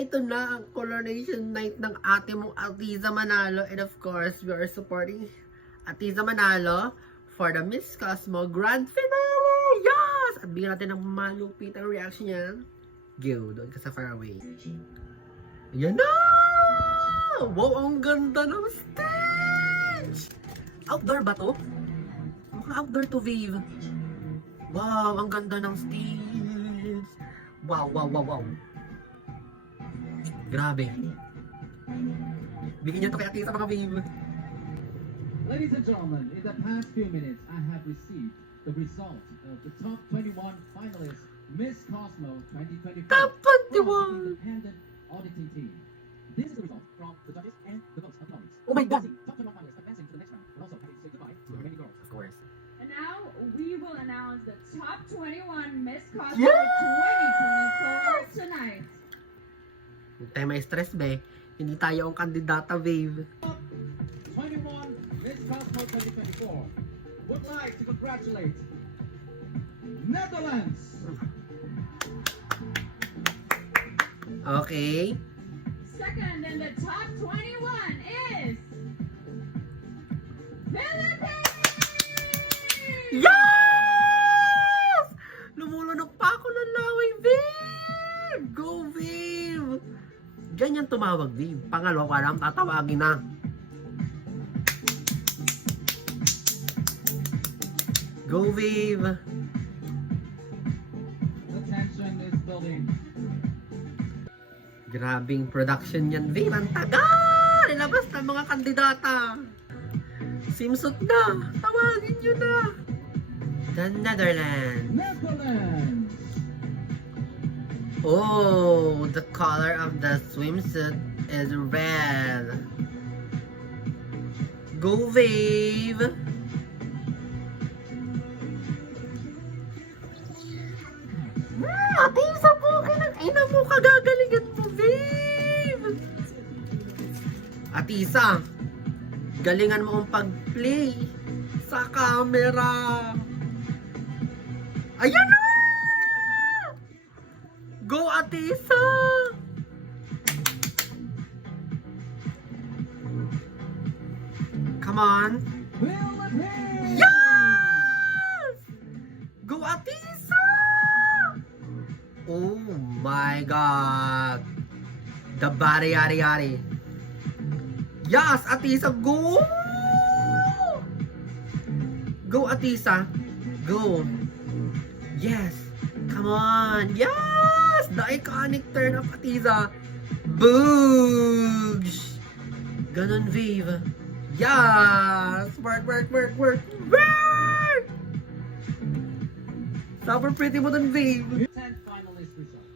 ito na ang coronation night ng ate mong Atiza Manalo. And of course, we are supporting Atiza Manalo for the Miss Cosmo Grand Finale! Yes! At bigyan natin ng malupit ang reaction niya. Go, doon ka sa faraway. Ayan na! Wow, ang ganda ng stage! Outdoor ba to? Mukhang outdoor to, Viv. Wow, ang ganda ng stage! Wow, wow, wow, wow. Grabe. Bigyan niyo to kay Atiza mga Viv. Ladies and gentlemen, in the past few minutes, I have received the result of the top 21 finalists Miss Cosmo 2024 Top 21! from the independent auditing team. This is the result from the judges and the votes of the audience. Oh my God! Top 21 finalists advancing to the next round, but also having to say goodbye to the remaining girls. Of course. And now we will announce the top 21 Miss Cosmo Yes! 2024 tonight. Huwag tayo may stress, be. Hindi tayo ang kandidata, Viv. 21 Miss Cosmo 2024 would like to congratulate Netherlands. Okay. Second in the top 21 is Philippines! Yes! Lumulunok pa ako ng laway, Viv! Go, Viv! Ganyan tumawag, Viv. Pangalawa ka lang, tatawagin na. Go, Viv! The tension is building. Grabing production yan, Viv. Ang tagal! Ilabas ng mga kandidata. Simsot na. Tawagin nyo na. The Netherlands. Netherlands. Oh, the color of the swimsuit is red. Go, Viv! Ate, isa po ka ng ina mo, kagagalingan mo, Viv! Ate, isa, galingan mo ang pag-play sa camera. Ayan na! Go, Ate Isa! Come on! Philippines. Yes! Go, Ate Isa! Oh my God! The body yari yari. Yes, Ate Isa, go! Go, Ate Isa. Go. Yes. Come on. Yes! The iconic turn of Atiza. Boogs! Ganon, Viv. Yes! Work, work, work, work. Work! Super pretty mo dun, Viv. 10th finalist result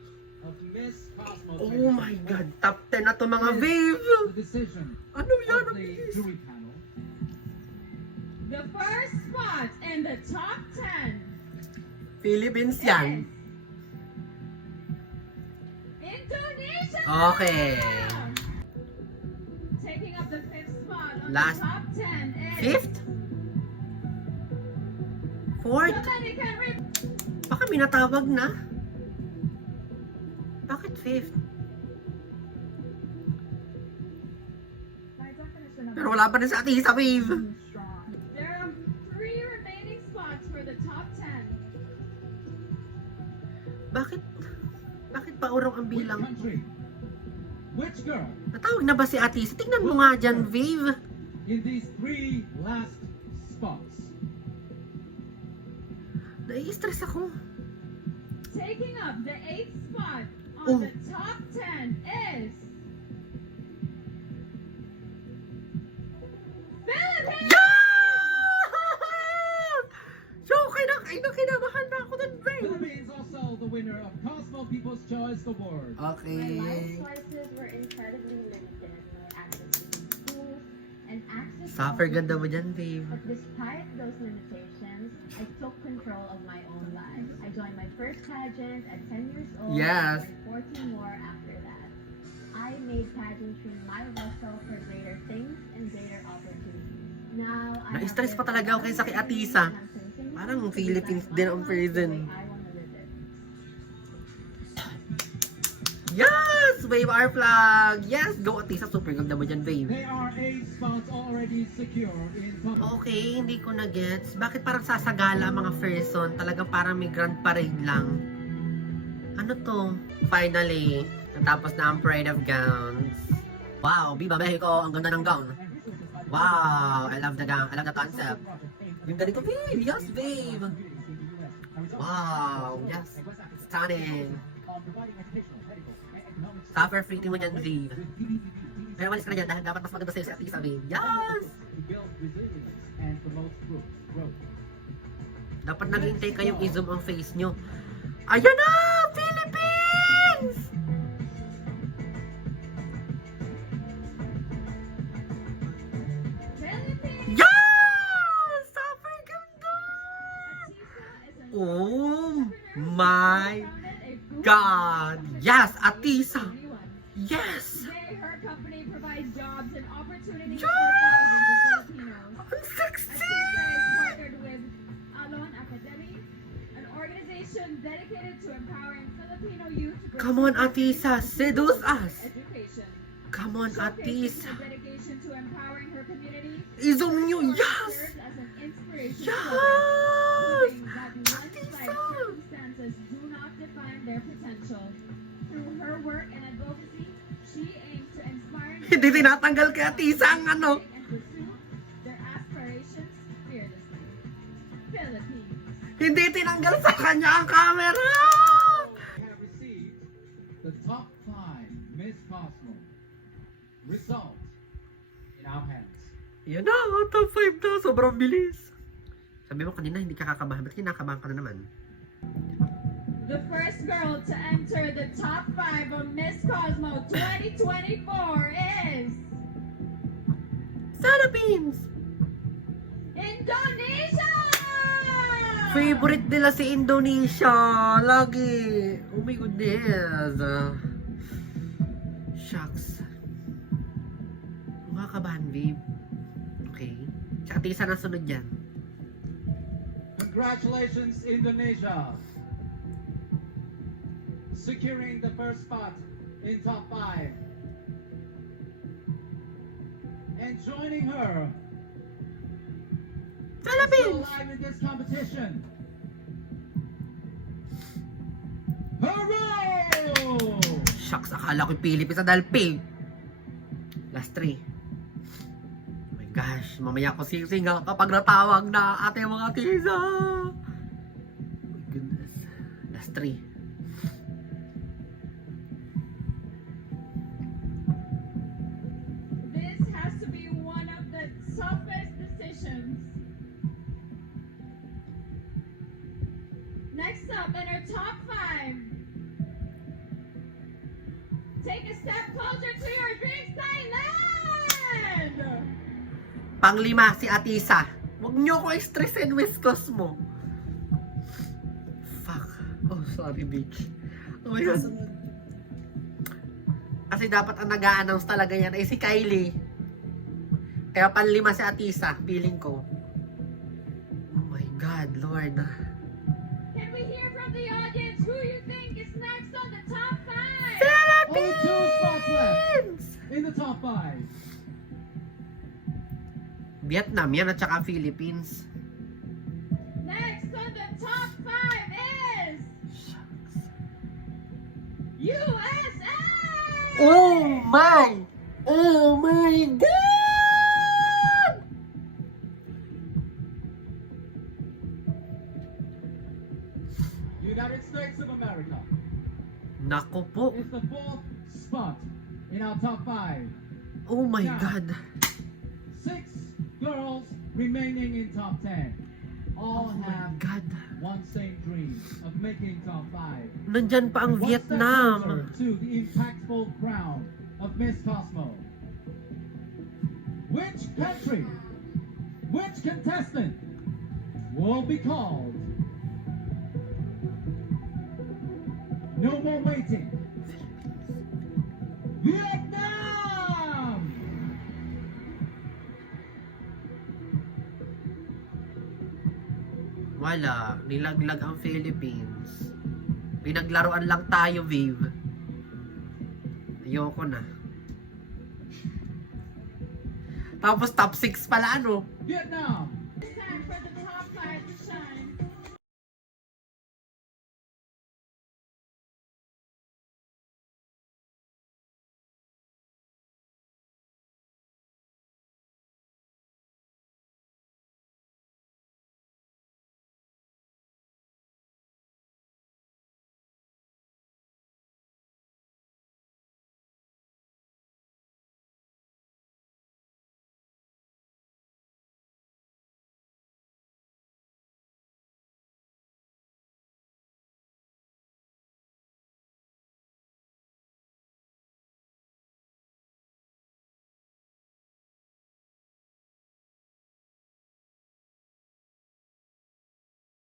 of Miss Cosmo. Oh my God. Top 10 na to mga Viv. The decision Ano yan? of the jury panel. The first spot in the top 10 Philippines is yan. Indonesia! Okay. Taking up the 5th spot on Last- the top 10 is 5th? 4th? Dominican Republic. Baka may natawag na. Bakit 5th? By definition of Pero wala pa rin sa Atiza, Viv. strong. There are 3 remaining spots for the top 10. Bakit? Bakit pa urong ang Which bilang? country? Which girl Natawag na ba si Atiza? Tingnan mo nga dyan, Viv. in these 3 last spots? Nai-stress ako. Taking up the 8th spot on Oh. the top 10 is Philippines! Yeah! So, kinabahan na ako dun, Viv. Philippines also the winner of Cosmo People's Choice Award. My Okay. life choices were incredibly limited. No access to schools and access to Suffer ganda mo dyan, Viv. But despite those limitations, I took control of my own life. I joined my first pageant at 10 years old. Yes. And 14 more after that. I made pageantry my vessel for greater things and greater opportunities. Now, I have Na-stress pa lived talaga ako kay Saki Atisa. and I'm continuing Parang to Philippines live din my ang life the prison. way I wanna live it. Yes! Wave our flag! Yes! Go Atisa! Super ganda mo dyan, babe. There are 8 spots already secure in top. Okay, hindi ko na gets. Bakit parang sasagala ang mga person? Talagang parang may grand parade lang. Ano to? Finally, natapos na ang Parade of Gowns. Wow, Viva Mexico! Ang ganda ng gown. Wow! I love the gown. I love the concept. Yung ganito, babe! Yes, babe! Wow! Yes! Stunning! Suffer free mo dyan, babe. Kaya malis ka na dyan dahil dapat mas maganda sa'yo si Atisa, babe. Yes! Dapat naghihintay kayong i-zoom ang face nyo. Ayan na! Philippines! Philippines! Yes! Super ganda! Oh my God! Yes! Atisa! Yes! Today, her company provides jobs and opportunities for Yes! thousands of Filipinos. Ang sexy! Atisa is partnered with Alon Academy, an organization dedicated to empowering Filipino youth to Come on, Atisa! Seduce us! education. Come on, Showcasing Atisa! her dedication to empowering her community, I-zoom nyo! Florence Yes! serves as an inspiration Yes! to others, proving that one's Atisa! life circumstances do not define their potential. Through her work and advocacy, she aims to inspire Hindi tinatanggal kay Atisa ang ano. and pursue their aspirations fearlessly. Philippines. Hindi tinanggal sa kanya ang camera! We have received the top 5 Miss Cosmo result in our hands. Yan na, top 5 na. Sobrang bilis. Sabi mo kanina, hindi ka kakabahan. Ba't kinakabahan ka na naman? The first girl to enter the top 5 of Miss Cosmo 2024 is Philippines! Indonesia! Favorite nila si Indonesia. Lagi. Oh my goodness. Shucks. Mga kabahan, babe. Okay. Tsaka tisa na sunod yan. Congratulations, Indonesia! Securing the first spot in top 5. And joining her, still Philippines! alive in this competition. Hooray! Shucks, akala ko yung Philippines na dahil pink. Last 3. Oh my gosh, mamaya ko sing-sing kapag natawag na ate mga tisa. Oh my goodness. Last 3. This has to be one of the toughest decisions. Next up in our top 5. Take a step closer to your dreams, Thailand! Panglima, si Atisa. Huwag niyo ko i-stressin, Miss Cosmo. Fuck. Oh, sorry, bitch. Oh my God. Kasi dapat ang nag-a-announce talaga yan ay si Kylie. Kaya panlima si Atisa, feeling ko. Oh my God, Lord. Can we hear from the audience who you think is next on the top 5? Only 2 spots left in the top 5. Vietnam yan at saka Philippines. Next on the top 5 is USA! Oh my! Oh my God! United States of America Nako po. is the 4th spot in our top 5. Oh my Yeah. God. 6 girls remaining in top 10. All Oh my have God. one same dream of making top 5. Nandyan pa ang One step closer Vietnam. to the impactful crown of Miss Cosmo. Which country, which contestant will be called? No more waiting. Vietnam! Wala. Nilaglag ang Philippines. Pinaglaruan lang tayo, Viv. Ayoko na. Tapos top 6 pala ano. Vietnam,